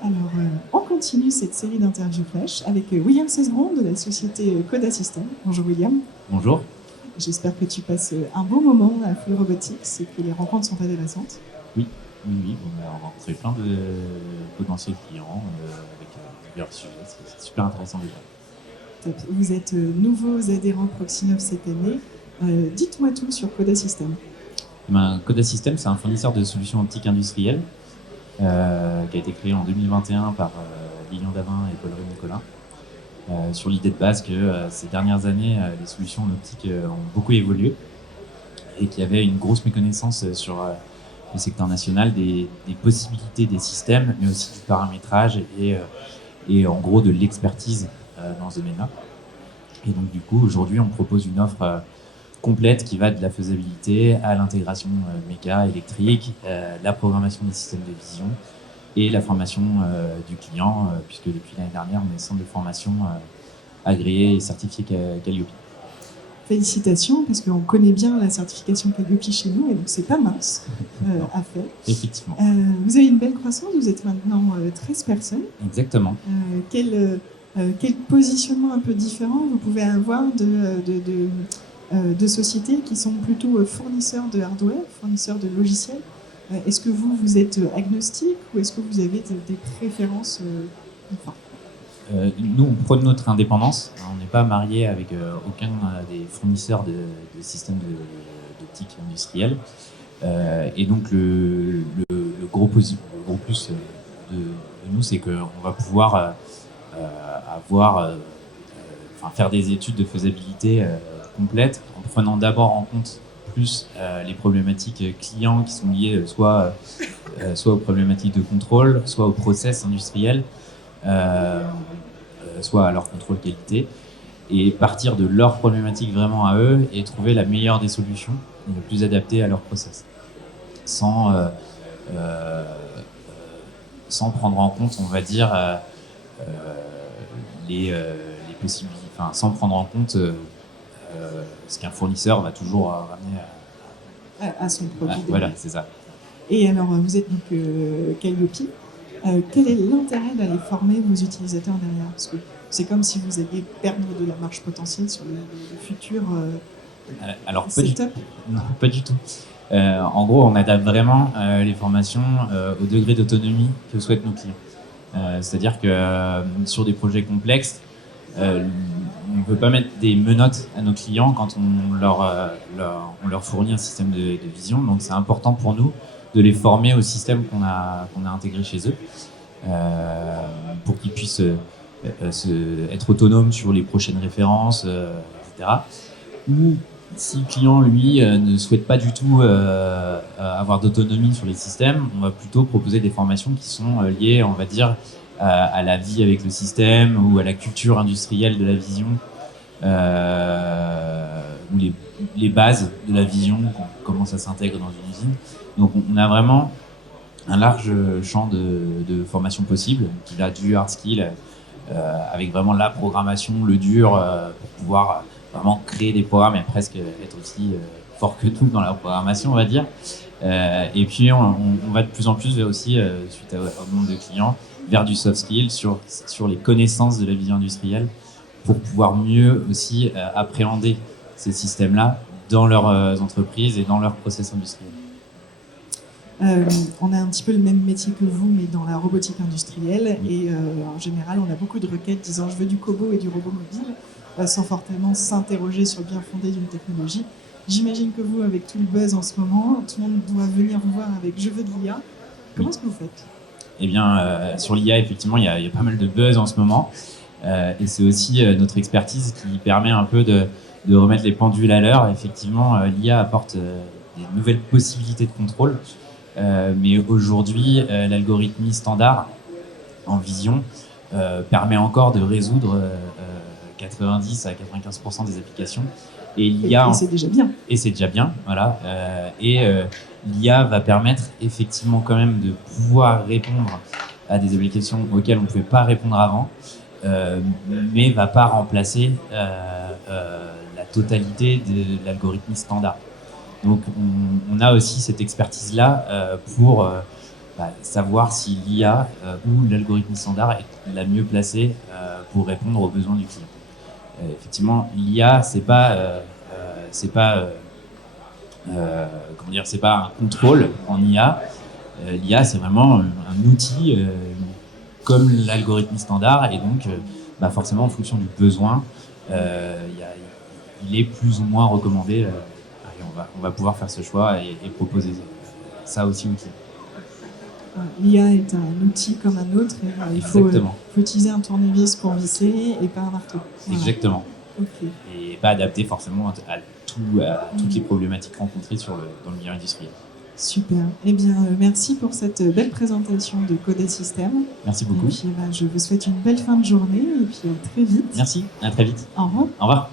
Alors, on continue cette série d'interviews flash avec William Cesbron de la société Coda System. Bonjour William. Bonjour. J'espère que tu passes un bon moment à Full Robotics et que les rencontres sont intéressantes. Oui. On a rencontré plein de potentiels clients avec divers sujets. C'est super intéressant déjà. Top. Vous êtes nouveaux adhérents Proxinov cette année. Dites-moi tout sur Coda System. Coda System, c'est un fournisseur de solutions optiques industrielles qui a été créé en 2021 par Lilian Davin et Paul-Rémy Nicolas. Sur l'idée de base que ces dernières années, les solutions en optique ont beaucoup évolué et qu'il y avait une grosse méconnaissance sur le secteur national des possibilités des systèmes, mais aussi du paramétrage et en gros de l'expertise dans ce domaine-là. Et donc du coup, aujourd'hui, on propose une offre complète qui va de la faisabilité à l'intégration méca, électrique, la programmation des systèmes de vision et la formation du client, puisque depuis l'année dernière, on est centre de formation agréé et certifié Calliope. Félicitations, parce qu'on connaît bien la certification Calliope chez nous, et donc c'est pas mince à faire. Effectivement. Vous avez une belle croissance, vous êtes maintenant 13 personnes. Exactement. Quel positionnement un peu différent vous pouvez avoir de sociétés qui sont plutôt fournisseurs de hardware, fournisseurs de logiciels? Est-ce que vous êtes agnostique ou est-ce que vous avez des préférences Nous, on prône notre indépendance. On n'est pas marié avec aucun des fournisseurs de systèmes d'optique industrielle. Et donc, le gros plus de nous, c'est qu'on va pouvoir faire des études de faisabilité complètes en prenant d'abord en compte plus les problématiques clients qui sont liées soit aux problématiques de contrôle, soit aux process industriels, soit à leur contrôle qualité, et partir de leurs problématiques vraiment à eux et trouver la meilleure des solutions le plus adaptée à leur process, sans prendre en compte, on va dire, les possibilités, sans prendre en compte ce qu'un fournisseur va toujours ramener à son produit. Voilà, c'est ça. Et alors, vous êtes donc Calliope. Quel est l'intérêt d'aller former vos utilisateurs derrière? Parce que c'est comme si vous alliez perdre de la marge potentielle sur le futur setup. Non, pas du tout. En gros, on adapte vraiment les formations au degré d'autonomie que souhaitent nos clients. C'est-à-dire que sur des projets complexes, on ne peut pas mettre des menottes à nos clients quand on leur fournit un système de vision. Donc c'est important pour nous de les former au système qu'on a intégré chez eux pour qu'ils puissent être autonomes sur les prochaines références, etc. Ou si le client, lui, ne souhaite pas du tout avoir d'autonomie sur les systèmes, on va plutôt proposer des formations qui sont liées, on va dire, à la vie avec le système ou à la culture industrielle de la vision, ou les bases de la vision, comment ça s'intègre dans une usine. Donc on a vraiment un large champ de formation possible, qui va du hard skill avec vraiment la programmation, le dur, pour pouvoir vraiment créer des programmes et presque être aussi fort que tout dans la programmation, on va dire. Et puis on va de plus en plus aussi, suite au nombre de clients, vers du soft skill sur les connaissances de la vision industrielle pour pouvoir mieux aussi appréhender ces systèmes-là dans leurs entreprises et dans leurs process industriels. On a un petit peu le même métier que vous, mais dans la robotique industrielle. Et en général, on a beaucoup de requêtes disant « je veux du cobo et du robot mobile », sans forcément s'interroger sur le bien fondé d'une technologie. J'imagine que vous, avec tout le buzz en ce moment, tout le monde doit venir vous voir avec « je veux de l'IA ». Comment est-ce que vous faites? Eh bien, sur l'IA, effectivement, il y a pas mal de buzz en ce moment. Et c'est aussi notre expertise qui permet un peu de remettre les pendules à l'heure. Effectivement, l'IA apporte des nouvelles possibilités de contrôle. Mais aujourd'hui, l'algorithmie standard en vision permet encore de résoudre 90 à 95% des applications. Et l'IA, c'est déjà bien. Et c'est déjà bien, voilà. L'IA va permettre effectivement quand même de pouvoir répondre à des applications auxquelles on ne pouvait pas répondre avant, mais va pas remplacer la totalité de l'algorithme standard. Donc on a aussi cette expertise-là pour savoir si l'IA ou l'algorithme standard est la mieux placée pour répondre aux besoins du client. Effectivement, l'IA, c'est pas un contrôle en IA. L'IA, c'est vraiment un outil comme l'algorithme standard, et donc forcément en fonction du besoin, il est plus ou moins recommandé. Et on va pouvoir faire ce choix et proposer ça aussi au client. L'IA est un outil comme un autre, et il faut utiliser un tournevis pour visser et pas un marteau. Voilà. Exactement. Okay. Et pas adapté forcément à toutes les problématiques rencontrées dans le milieu industriel. Super. Eh bien, merci pour cette belle présentation de Codet System. Merci beaucoup. Et puis, je vous souhaite une belle fin de journée et puis à très vite. Merci, à très vite. Au revoir. Au revoir.